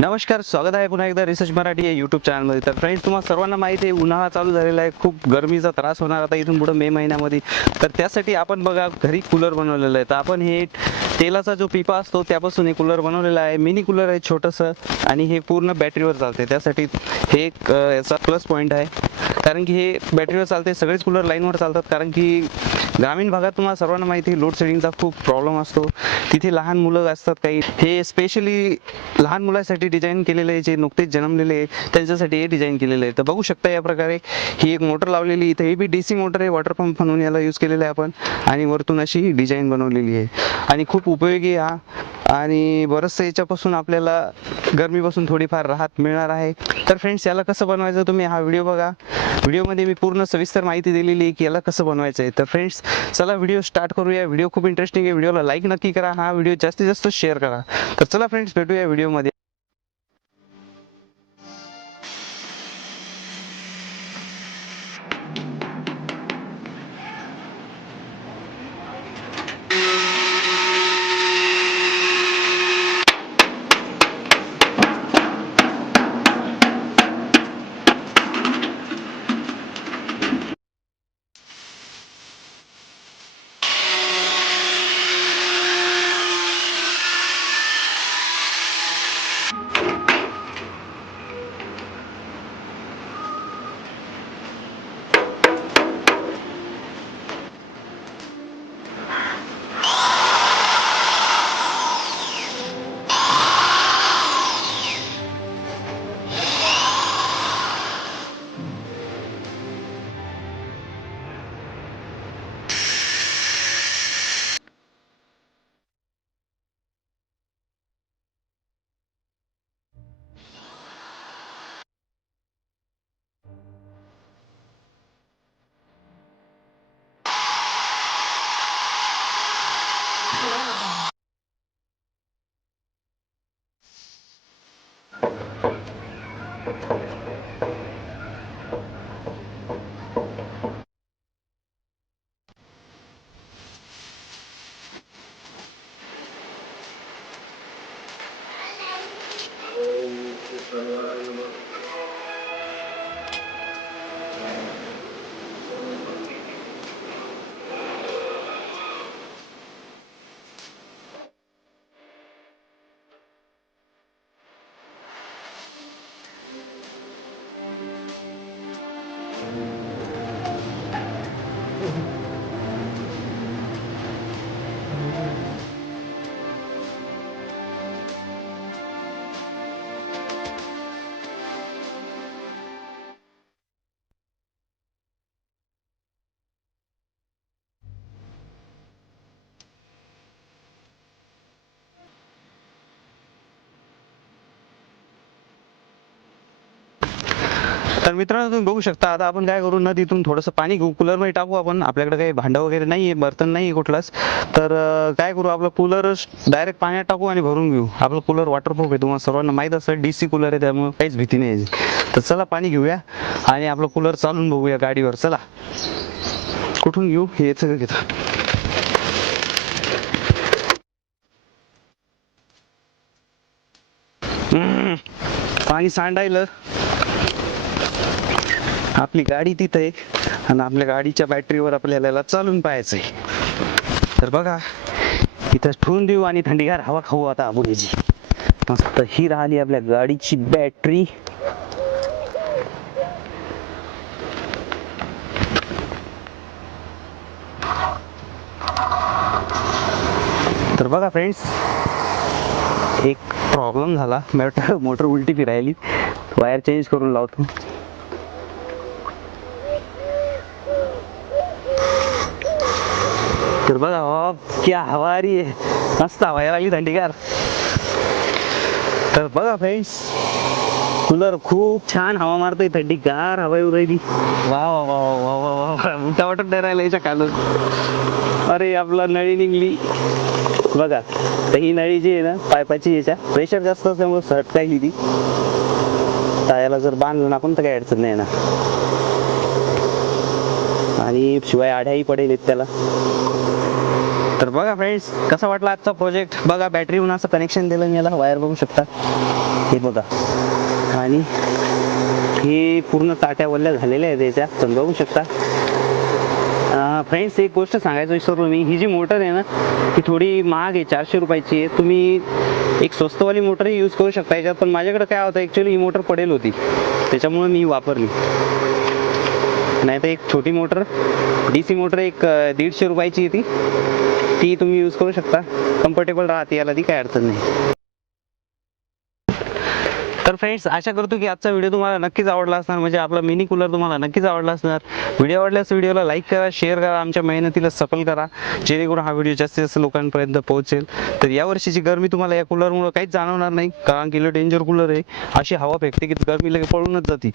नमस्कार, स्वागत आहे पुन्हा एकदा रिसर्च मराठी या यूट्यूब चॅनलमध्ये. तर फ्रेंड्स, तुम्हाला सर्वांना माहिती आहे उन्हाळा चालू झालेला आहे, खूप गरमीचा त्रास होणार आता इथून पुढे मे महिन्यामध्ये. तर त्यासाठी आपण बघा घरी कूलर बनवलेलं आहे. तर आपण हे तेलाचा जो पिपा असतो त्यापासून हे कूलर बनवलेला आहे. मिनी कूलर आहे छोटंसं, आणि हे पूर्ण बॅटरीवर चालते. त्यासाठी हे एक याचा प्लस पॉईंट आहे, कारण की हे बॅटरीवर चालते. सगळेच कूलर लाईनवर चालतात, कारण की ग्रामीण भागात तुम्हाला सर्वांना माहिती आहे लोड शेडिंगचा खूप प्रॉब्लेम असतो. तिथे लहान मुलं असतात काही, हे स्पेशली लहान मुलांसाठी डिझाईन केलेले आहे, जे नुकतेच जन्मलेले आहे त्यांच्यासाठी हे डिझाईन केलेलं आहे. तर बघू शकता या प्रकारे ही एक मोटर लावलेली इथे. हे बी डीसी मोटर आहे, वॉटर पंप म्हणून याला यूज केलेला आहे आपण, आणि वरतून अशी डिझाईन बनवलेली आहे आणि खूप उपयोगी हा. आणि बरंचसं याच्यापासून आपल्याला गरमीपासून थोडीफार राहत मिळणार आहे. तर फ्रेंड्स, याला कसं बनवायचं तुम्ही हा व्हिडिओ बघा. व्हिडिओमध्ये मी पूर्ण सविस्तर माहिती दिलेली आहे की याला कसं बनवायचं आहे. तर फ्रेंड्स, चला व्हिडिओ स्टार्ट करूया. व्हिडिओ खूप इंटरेस्टिंग आहे, व्हिडिओला लाईक नक्की करा, हा व्हिडिओ जास्तीत जास्त शेअर करा. तर चला फ्रेंड्स, भेटूया व्हिडिओमध्ये. तर मित्रांनो, तुम्ही बघू शकता आता आपण काय करू, नदीतून थोडंसं पाणी घेऊ, कूलरमध्ये टाकू. आपण आपल्याकडे काही भांडं वगैरे नाही आहे, बर्तन नाही आहे कुठलाच. तर काय करू, आपलं कूलर डायरेक्ट पाण्यात टाकू आणि भरून घेऊ. आपलं कूलर वॉटरप्रूफ आहे, तुम्हाला सर्वांना माहीत असेल, डीसी कूलर आहे, त्यामुळे काहीच भीती नाही याची. तर चला पाणी घेऊया आणि आपलं कूलर चालून बघूया गाडीवर. चला, कुठून घेऊ हे सगळं घेतो. पाणी सांडायलं. आपली गाडी तिथं आहे आणि आपल्या गाडीच्या बॅटरीवर आपल्याला याला चालून पाहायचंय. तर बघा, इथं ठेवून देऊ आणि थंडीगार हवा खाऊ आता आपण याची. मस्त ही राहिली आपल्या गाडीची बॅटरी. तर बघा फ्रेंड्स, एक प्रॉब्लेम झाला, मोटर उलटी फिरायली. वायर चेंज करून लावतो. तर बघा, क्या हवा आ रही है, मस्त हवा यायला लागली थंडीगार. तर बघा फ्रेंड्स, कूलर खूप छान हवा मारतोय, थंडीगार हवा येऊ राहिली. वा वा वा वा वा वा वा, उलटा वाटत नाही राहिला याच्या खालून. अरे, आपला नळी निघली बघा. तर ही नळी जी आहे ना पायपाची, याच्या प्रेशर जास्त असल्यामुळे सटकायली ती. टायाला जर बांधलं ना आपण तर काही अडचण नाही ना, आणि शिवाय आढ्याही पडेल त्याला. तर बघा फ्रेंड्स, कसा वाटला आजचा प्रोजेक्ट. बघा बॅटरी उन्हाचं कनेक्शन दिलं मी याला, वायर बघू शकता हे बघा, आणि हे पूर्ण ताट्या वल्ल्या झालेल्या आहेत याच्या, तर बघू शकता. फ्रेंड्स, एक गोष्ट सांगायचं विसरलो मी, ही जी मोटर आहे ना ही थोडी महाग आहे, 400 रुपयाची आहे. तुम्ही एक स्वस्तवाली मोटरही यूज करू शकता याच्यात, पण माझ्याकडे काय होतं ॲक्च्युली ही मोटर पडेल होती त्याच्यामुळे मी वापरली. नाही तर एक छोटी मोटर DC मोटर एक 150 रुपयाची आहे ती तुम्ही यूज करू शकता, कम्फर्टेबल राहते याला, ती काय अडचण नाही. तर फ्रेंड्स, आशा करतो की आजचा व्हिडिओ तुम्हाला नक्कीच आवडला असणार, म्हणजे आपला मिनी कूलर तुम्हाला नक्कीच आवडला असणार. व्हिडिओ आवडल्यास व्हिडिओला लाईक करा, शेअर करा, आमच्या मेहनतीला सफल करा, जेणेकरून हा व्हिडिओ जास्तीत जास्त लोकांपर्यंत पोहोचेल. तर या वर्षीची गरमी तुम्हाला या कूलरमुळे काहीच जाणवणार नाही, कारण की डेंजर कूलर आहे, अशी हवा फेकते की गरमी लगे पळूनच जाते.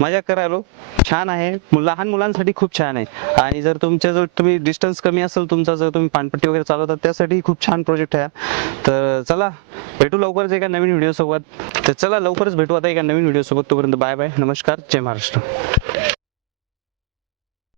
मजा करायलो, छान आहे, लहान मुलांसाठी खूप छान आहे. आणि जर तुमच्या जर तुम्ही डिस्टन्स कमी असेल तुमचा, जर तुम्ही पानपट्टी वगैरे चालवतात त्यासाठी खूप छान प्रोजेक्ट आहे. तर चला भेटू लवकरच एका नवीन व्हिडिओ सोबत. तर चला लवकरच भेटू आता एका नवीन व्हिडिओ सोबत. तोपर्यंत बाय बाय, नमस्कार, जय महाराष्ट्र.